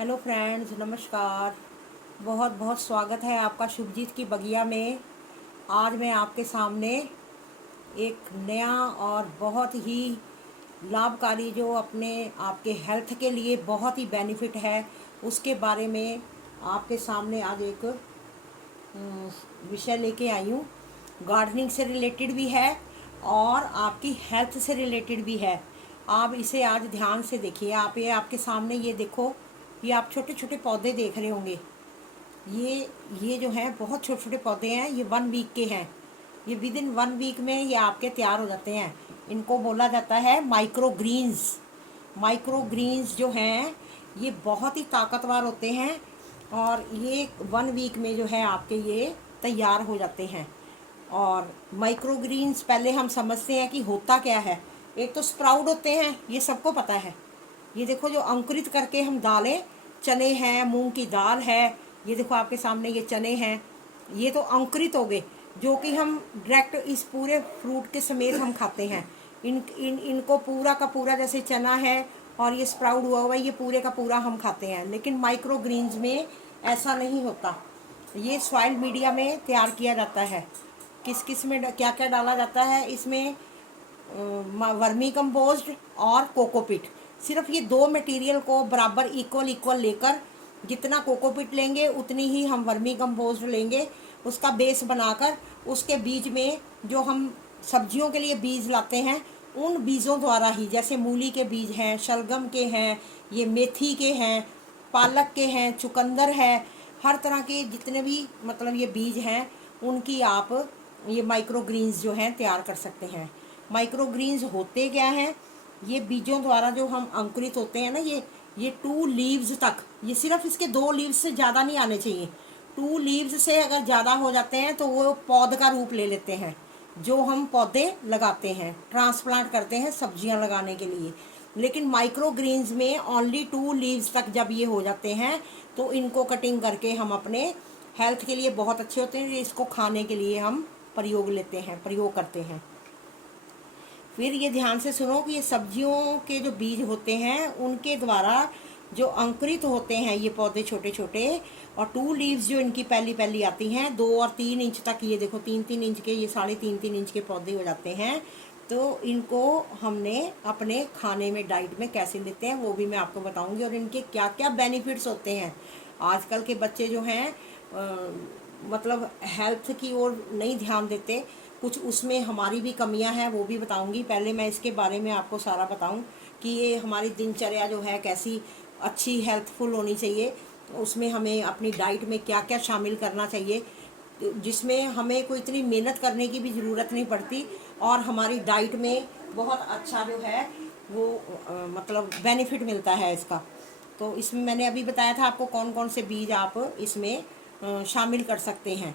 Hello friends, नमस्कार। बहुत बहुत स्वागत है आपका शुभजीत की बगिया में। आज मैं आपके सामने एक नया और बहुत ही लाभकारी जो अपने आपके हेल्थ के लिए बहुत ही बेनिफिट है उसके बारे में आपके सामने आज एक विषय लेके आई हूँ। गार्डनिंग से रिलेटेड भी है और आपकी हेल्थ से रिलेटेड भी है। आप इसे आज ध्यान से देखिए। आप ये आपके सामने ये देखो, ये आप छोटे छोटे पौधे देख रहे होंगे। ये जो है बहुत छोटे छोटे पौधे हैं। ये 1 वीक के हैं। ये विद इन 1 वीक में ये आपके तैयार हो जाते हैं। इनको बोला जाता है माइक्रो ग्रीन्स। माइक्रो ग्रीन्स जो हैं ये बहुत ही ताकतवर होते हैं और ये 1 वीक में जो है आपके ये तैयार हो जाते हैं। और माइक्रो ग्रीन्स पहले हम समझते हैं कि होता क्या है। एक तो स्प्राउट होते हैं, ये सबको पता है। ये देखो जो अंकुरित करके हम दालें, चने हैं, मूंग की दाल है। ये देखो आपके सामने ये चने हैं। ये तो अंकुरित हो गए जो कि हम डायरेक्ट इस पूरे फ्रूट के समेत हम खाते हैं। इनको पूरा का पूरा जैसे चना है और ये स्प्राउट हुआ हुआ है, ये पूरे का पूरा हम खाते हैं। लेकिन माइक्रो ग्रीन्स में ऐसा नहीं होता। ये सॉइल मीडिया में तैयार किया जाता है। किस किस में क्या क्या डाला जाता है इसमें? वर्मी कंपोस्ट और कोकोपिट। सिर्फ ये दो मटेरियल को बराबर इक्वल इक्वल लेकर, जितना कोकोपिट लेंगे उतनी ही हम वर्मी कंपोस्ट लेंगे, उसका बेस बनाकर उसके बीज में जो हम सब्जियों के लिए बीज लाते हैं उन बीजों द्वारा ही, जैसे मूली के बीज हैं, शलगम के हैं, ये मेथी के हैं, पालक के हैं, चुकंदर है, हर तरह के जितने भी मतलब ये बीज हैं उनकी आप ये माइक्रो ग्रीन्स जो हैं तैयार कर सकते हैं। माइक्रो ग्रीन्स होते क्या हैं? ये बीजों द्वारा जो हम अंकुरित होते हैं ना, ये 2 लीव्स तक, ये सिर्फ इसके 2 लीव्स से ज़्यादा नहीं आने चाहिए। 2 लीव्स से अगर ज़्यादा हो जाते हैं तो वो पौध का रूप ले लेते हैं। जो हम पौधे लगाते हैं, ट्रांसप्लांट करते हैं सब्जियां लगाने के लिए। लेकिन माइक्रो ग्रीन्स में ओनली 2 लीव्स तक जब ये हो जाते हैं तो इनको कटिंग करके हम अपने हेल्थ के लिए बहुत अच्छे होते हैं। इसको खाने के लिए हम प्रयोग करते हैं। फिर ये ध्यान से सुनो कि ये सब्जियों के जो बीज होते हैं उनके द्वारा जो अंकुरित होते हैं ये पौधे छोटे छोटे, और 2 लीव्स जो इनकी पहली पहली आती हैं 2 और 3 इंच तक, ये देखो 3-3 इंच के, ये 3.5-3 इंच के पौधे हो जाते हैं। तो इनको हमने अपने खाने में, डाइट में कैसे लेते हैं वो भी मैं आपको बताऊंगी, और इनके क्या क्या बेनिफिट्स होते हैं। आजकल के बच्चे जो हैं मतलब हेल्थ की ओर नहीं ध्यान देते। कुछ उसमें हमारी भी कमियां हैं, वो भी बताऊंगी। पहले मैं इसके बारे में आपको सारा बताऊं कि ये हमारी दिनचर्या जो है कैसी अच्छी हेल्थफुल होनी चाहिए। उसमें हमें अपनी डाइट में क्या क्या शामिल करना चाहिए, जिसमें हमें कोई इतनी मेहनत करने की भी ज़रूरत नहीं पड़ती और हमारी डाइट में बहुत अच्छा जो है वो मतलब बेनिफिट मिलता है इसका। तो इसमें मैंने अभी बताया था आपको कौन कौन से बीज आप इसमें शामिल कर सकते हैं।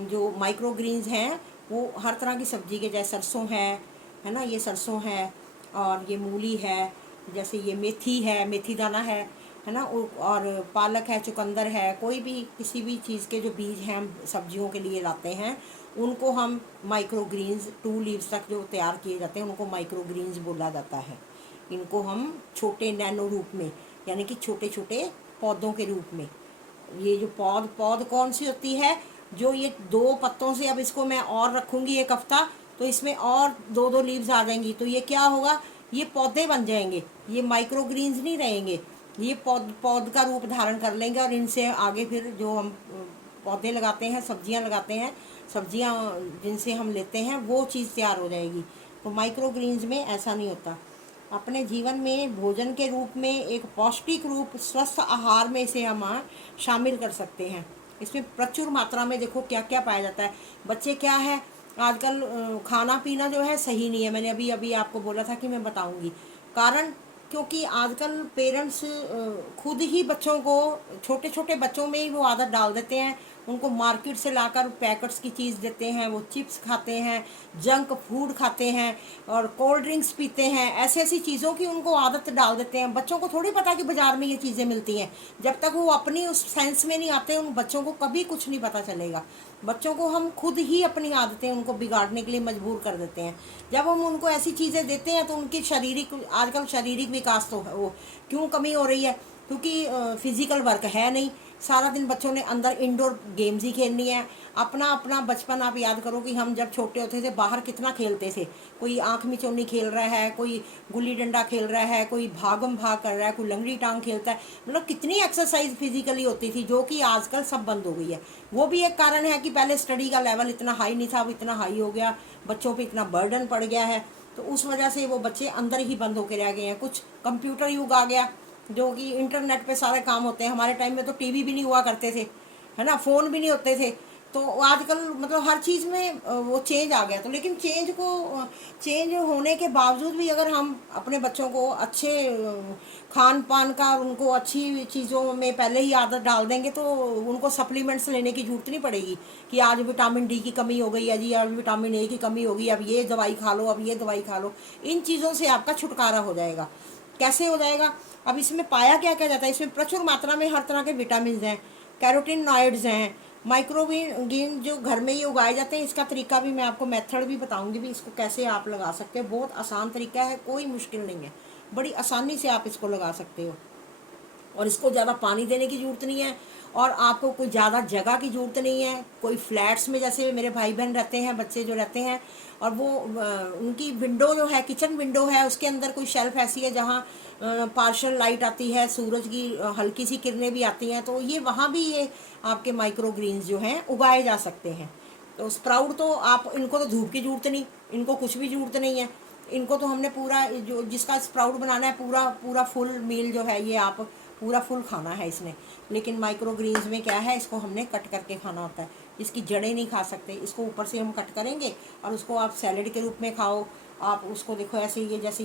जो माइक्रो ग्रीन्स हैं वो हर तरह की सब्जी के, जैसे सरसों है ना, ये सरसों है, और ये मूली है, जैसे ये मेथी है, मेथी दाना है ना, और पालक है, चुकंदर है, कोई भी किसी भी चीज़ के जो बीज हैं हम सब्जियों के लिए लाते हैं उनको हम माइक्रो ग्रीन्स 2 लीव्स तक जो तैयार किए जाते हैं उनको माइक्रो ग्रीन्स बोला जाता है। इनको हम छोटे नैनो रूप में, यानी कि छोटे छोटे पौधों के रूप में, ये जो पौध कौन सी होती है, जो ये 2 पत्तों से, अब इसको मैं और रखूँगी 1 हफ्ता तो इसमें और 2-2 लीव्स आ जाएंगी, तो ये क्या होगा, ये पौधे बन जाएंगे। ये माइक्रो ग्रीन्स नहीं रहेंगे, ये पौध का रूप धारण कर लेंगे और इनसे आगे फिर जो हम पौधे लगाते हैं, सब्जियां लगाते हैं, सब्जियां जिनसे हम लेते हैं वो चीज़ तैयार हो जाएगी। तो माइक्रो ग्रीन्स में ऐसा नहीं होता। अपने जीवन में भोजन के रूप में एक पौष्टिक रूप स्वस्थ आहार में इसे हम शामिल कर सकते हैं। इसमें प्रचुर मात्रा में देखो क्या क्या पाया जाता है। बच्चे क्या है आजकल खाना पीना जो है सही नहीं है। मैंने अभी अभी आपको बोला था कि मैं बताऊंगी कारण, क्योंकि आजकल पेरेंट्स खुद ही बच्चों को, छोटे छोटे बच्चों में ही वो आदत डाल देते हैं। उनको मार्केट से लाकर पैकेट्स की चीज़ देते हैं, वो चिप्स खाते हैं, जंक फूड खाते हैं और कोल्ड ड्रिंक्स पीते हैं। ऐसी ऐसी चीज़ों की उनको आदत डाल देते हैं। बच्चों को थोड़ी पता कि बाज़ार में ये चीज़ें मिलती हैं। जब तक वो अपनी उस सेंस में नहीं आते उन बच्चों को कभी कुछ नहीं पता चलेगा। बच्चों को हम खुद ही अपनी आदतें उनको बिगाड़ने के लिए मजबूर कर देते हैं। जब हम उनको ऐसी चीज़ें देते हैं तो उनकी शारीरिक, आजकल शारीरिक विकास तो वो क्यों कमी हो रही है, क्योंकि फिजिकल वर्क है नहीं, सारा दिन बच्चों ने अंदर इंडोर गेम्स ही खेलनी है। अपना अपना बचपन आप याद करो कि हम जब छोटे होते थे बाहर कितना खेलते थे। कोई आँख मिचौनी खेल रहा है, कोई गुल्ली डंडा खेल रहा है, कोई भागम भाग कर रहा है, कोई लंगड़ी टांग खेलता है। मतलब कितनी एक्सरसाइज फिजिकली होती थी, जो कि आजकल सब बंद हो गई है। वो भी एक कारण है कि पहले स्टडी का लेवल इतना हाई नहीं था, अब इतना हाई हो गया, बच्चों पे इतना बर्डन पड़ गया है। तो उस वजह से वो बच्चे अंदर ही बंद होके रह गए हैं। कुछ कंप्यूटर युग आ गया, जो कि इंटरनेट पे सारे काम होते हैं। हमारे टाइम में तो टीवी भी नहीं हुआ करते थे, है ना, फ़ोन भी नहीं होते थे। तो आजकल मतलब हर चीज़ में वो चेंज आ गया। तो लेकिन चेंज होने के बावजूद भी अगर हम अपने बच्चों को अच्छे खान पान का और उनको अच्छी चीज़ों में पहले ही आदत डाल देंगे, तो उनको सप्लीमेंट्स लेने की जरूरत नहीं पड़ेगी कि आज विटामिन डी की कमी हो गई है जी, आज विटामिन ए की कमी होगी, अब ये दवाई खा लो, अब ये दवाई खा लो। इन चीज़ों से आपका छुटकारा हो जाएगा। कैसे हो जाएगा? अब इसमें पाया क्या क्या जाता है, इसमें प्रचुर मात्रा में हर तरह के विटामिन हैं, कैरोटीनॉइड्स हैं, माइक्रोग्रीन जो घर में ही उगाए जाते हैं। इसका तरीका भी मैं आपको मेथड भी बताऊंगी भी, इसको कैसे आप लगा सकते हो। बहुत आसान तरीका है, कोई मुश्किल नहीं है, बड़ी आसानी से आप इसको लगा सकते हो। और इसको ज़्यादा पानी देने की ज़रूरत नहीं है, और आपको कोई ज़्यादा जगह की ज़रूरत नहीं है। कोई फ्लैट्स में जैसे मेरे भाई बहन रहते हैं, बच्चे जो रहते हैं, और वो उनकी विंडो जो है, किचन विंडो है, उसके अंदर कोई शेल्फ ऐसी है जहाँ पार्शियल लाइट आती है, सूरज की हल्की सी किरणें भी आती हैं, तो ये वहाँ भी ये आपके माइक्रो ग्रीन्स जो हैं उगाए जा सकते हैं। तो स्प्राउट तो आप इनको तो धूप की ज़रूरत नहीं, इनको कुछ भी ज़रूरत नहीं है। इनको तो हमने पूरा जो जिसका स्प्राउट बनाना है, पूरा पूरा फुल मील जो है ये आप पूरा फुल खाना है इसमें। लेकिन माइक्रो ग्रीन्स में क्या है, इसको हमने कट करके खाना होता है, इसकी जड़ें नहीं खा सकते। इसको ऊपर से हम कट करेंगे और उसको आप सैलेड के रूप में खाओ। आप उसको देखो ऐसे, ये जैसे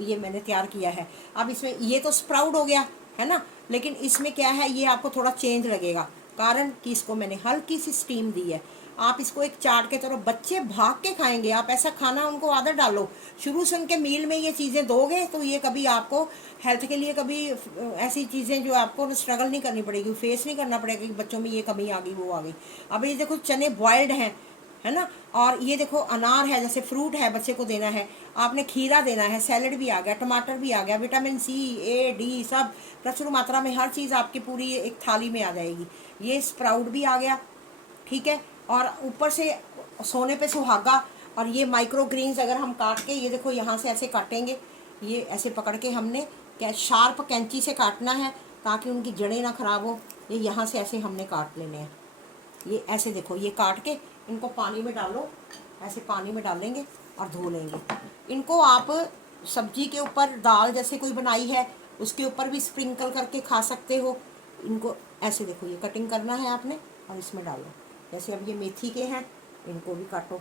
ये मैंने तैयार किया है। अब इसमें ये तो स्प्राउट हो गया है ना, लेकिन इसमें क्या है, ये आपको थोड़ा चेंज लगेगा, कारण कि इसको मैंने हल्की सी स्टीम दी है। आप इसको एक चाट के तरफ, बच्चे भाग के खाएंगे। आप ऐसा खाना उनको आदत डालो, शुरू से उनके मील में ये चीज़ें दोगे तो ये कभी आपको हेल्थ के लिए कभी ऐसी चीज़ें जो आपको स्ट्रगल नहीं करनी पड़ेगी, फेस नहीं करना पड़ेगा कि बच्चों में ये कमी आ गई, वो आ गई। अब ये देखो चने बॉयल्ड हैं, है ना, और ये देखो अनार है, जैसे फ्रूट है, बच्चे को देना है। आपने खीरा देना है, सैलेड भी आ गया, टमाटर भी आ गया, विटामिन सी ए डी सब प्रचुर मात्रा में, हर चीज़ आपकी पूरी एक थाली में आ जाएगी। ये स्प्राउट भी आ गया, ठीक है। और ऊपर से सोने पे सुहागा। और ये माइक्रो ग्रीन्स अगर हम काट के, ये देखो यहाँ से ऐसे काटेंगे, ये ऐसे पकड़ के हमने क्या शार्प कैंची से काटना है ताकि उनकी जड़ें ना खराब हो। ये यहाँ से ऐसे हमने काट लेने हैं, ये ऐसे देखो, ये काट के इनको पानी में डालो, ऐसे पानी में डालेंगे और धो लेंगे। इनको आप सब्जी के ऊपर, दाल जैसे कोई बनाई है उसके ऊपर भी स्प्रिंकल करके खा सकते हो। इनको ऐसे देखो, ये कटिंग करना है आपने और इसमें डालो। जैसे अब ये मेथी के हैं, इनको भी काटो।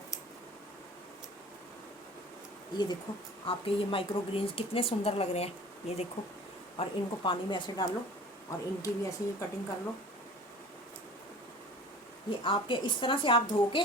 ये देखो आपके ये माइक्रो ग्रीन्स कितने सुंदर लग रहे हैं, ये देखो। और इनको पानी में ऐसे डालो और इनकी भी ऐसे ये कटिंग कर लो। ये आपके इस तरह से आप धो के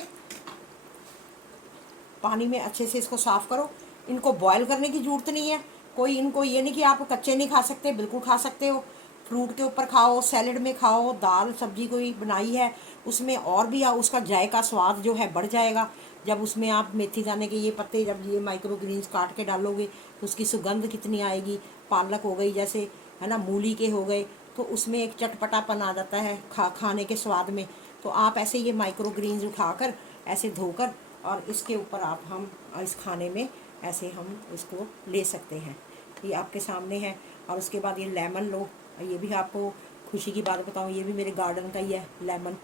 पानी में अच्छे से इसको साफ़ करो। इनको बॉयल करने की ज़रूरत नहीं है कोई। इनको ये नहीं कि आप कच्चे नहीं खा सकते, बिल्कुल खा सकते हो। फ्रूट के ऊपर खाओ, सैलेड में खाओ, दाल सब्जी कोई बनाई है उसमें और भी उसका जायका स्वाद जो है बढ़ जाएगा। जब उसमें आप मेथी दाने के ये पत्ते, जब ये माइक्रो ग्रीन्स काट के डालोगे तो उसकी सुगंध कितनी आएगी। पालक हो गई जैसे, है ना, मूली के हो गए, तो उसमें एक चटपटापन आ जाता है खाने के स्वाद में। तो आप ऐसे ये माइक्रो ग्रीन्स उठाकर ऐसे धोकर और इसके ऊपर हम इस खाने में ऐसे हम इसको ले सकते हैं। ये आपके सामने है। और उसके बाद ये लेमन लो, ये भी आपको खुशी की बात बताऊँ, ये भी मेरे गार्डन का ही है लेमन।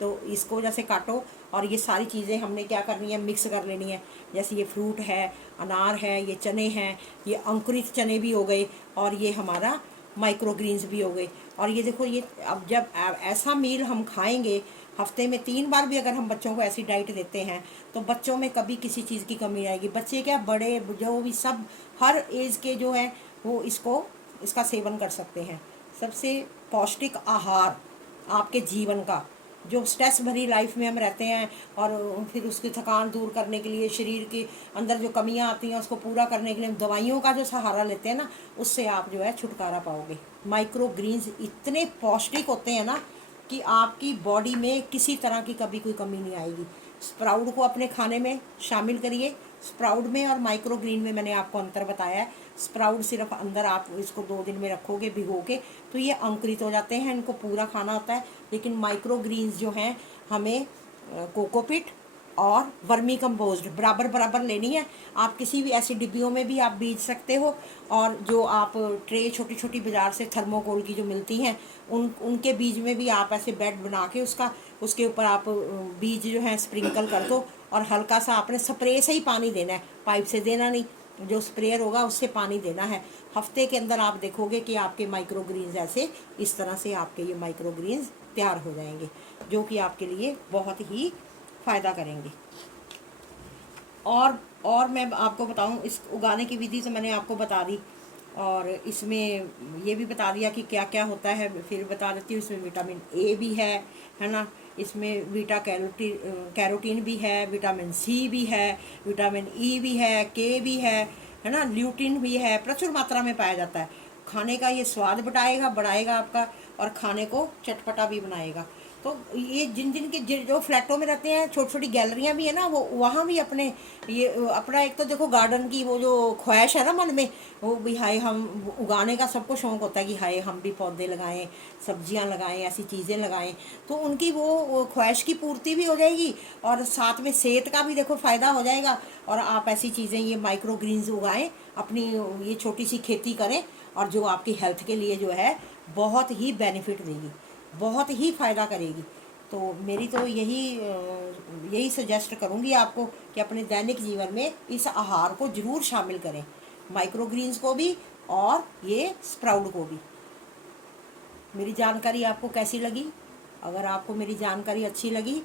तो इसको जैसे काटो और ये सारी चीज़ें हमने क्या करनी है, मिक्स कर लेनी है। जैसे ये फ्रूट है, अनार है, ये चने हैं, ये अंकुरित चने भी हो गए, और ये हमारा माइक्रो ग्रीन्स भी हो गए। और ये देखो, ये अब जब ऐसा मील हम खाएंगे, हफ्ते में 3 बार भी अगर हम बच्चों को ऐसी डाइट देते हैं तो बच्चों में कभी किसी चीज़ की कमी आएगी। बच्चे क्या, बड़े जो भी सब हर एज के जो हैं वो इसका सेवन कर सकते हैं। सबसे पौष्टिक आहार आपके जीवन का, जो स्ट्रेस भरी लाइफ में हम रहते हैं और फिर उसकी थकान दूर करने के लिए, शरीर के अंदर जो कमियां आती हैं उसको पूरा करने के लिए दवाइयों का जो सहारा लेते हैं ना, उससे आप जो है छुटकारा पाओगे। माइक्रो ग्रीन्स इतने पौष्टिक होते हैं ना कि आपकी बॉडी में किसी तरह की कभी कोई कमी नहीं आएगी। स्प्राउट को अपने खाने में शामिल करिए। स्प्राउट में और माइक्रो ग्रीन में मैंने आपको अंतर बताया है। स्प्राउट सिर्फ अंदर आप इसको 2 दिन में रखोगे भिगो के तो ये अंकुरित हो जाते हैं, इनको पूरा खाना होता है। लेकिन माइक्रो ग्रीन्स जो हैं हमें कोकोपीट और वर्मी कंपोस्ट बराबर बराबर लेनी है। आप किसी भी ऐसी डिब्बियों में भी आप बीज सकते हो, और जो आप ट्रे छोटी छोटी बाज़ार से थर्मोकोल की जो मिलती हैं उनके बीज में भी आप ऐसे बेड बना के उसके ऊपर आप बीज जो है स्प्रिंकल कर दो, और हल्का सा आपने स्प्रे से ही पानी देना है, पाइप से देना नहीं, जो स्प्रेयर होगा उससे पानी देना है। हफ्ते के अंदर आप देखोगे कि आपके माइक्रो ग्रीन्स ऐसे इस तरह से आपके ये माइक्रो ग्रीन्स तैयार हो जाएंगे, जो कि आपके लिए बहुत ही फ़ायदा करेंगे। और मैं आपको बताऊं, इस उगाने की विधि तो मैंने आपको बता दी, और इसमें ये भी बता दिया कि क्या क्या होता है। फिर बता देती हूँ, इसमें विटामिन ए भी है ना, इसमें कैरोटीन भी है, विटामिन सी भी है, विटामिन ई भी है, के भी है ना, ल्यूटिन भी है, प्रचुर मात्रा में पाया जाता है। खाने का ये स्वाद बढ़ाएगा आपका, और खाने को चटपटा भी बनाएगा। तो ये जिन के जो फ्लैटों में रहते हैं, छोटी छोटी गैलरियाँ भी है ना, वो वहाँ भी अपने ये अपना एक तो देखो गार्डन की वो जो ख्वाहिश है ना मन में, वो भी हाय हम उगाने का सबको शौक़ होता है कि हाय हम भी पौधे लगाएं, सब्जियां लगाएं, ऐसी चीज़ें लगाएं। तो उनकी वो ख्वाहिश की पूर्ति भी हो जाएगी, और साथ में सेहत का भी देखो फ़ायदा हो जाएगा। और आप ऐसी चीज़ें ये माइक्रो ग्रीन्स उगाएं, अपनी ये छोटी सी खेती करें, और जो आपकी हेल्थ के लिए जो है बहुत ही बेनिफिट देगी, बहुत ही फ़ायदा करेगी। तो मेरी तो यही सजेस्ट करूँगी आपको कि अपने दैनिक जीवन में इस आहार को ज़रूर शामिल करें, माइक्रो ग्रीन्स को भी और ये स्प्राउट को भी। मेरी जानकारी आपको कैसी लगी? अगर आपको मेरी जानकारी अच्छी लगी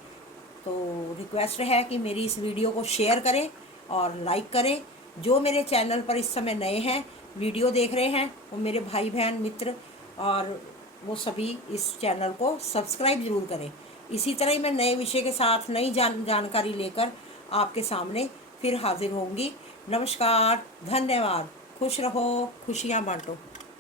तो रिक्वेस्ट है कि मेरी इस वीडियो को शेयर करें और लाइक करें। जो मेरे चैनल पर इस समय नए हैं, वीडियो देख रहे हैं, वो मेरे भाई बहन मित्र और वो सभी इस चैनल को सब्सक्राइब ज़रूर करें। इसी तरह ही मैं नए विषय के साथ नई जानकारी लेकर आपके सामने फिर हाजिर होंगी। नमस्कार, धन्यवाद, खुश रहो, खुशियाँ बांटो।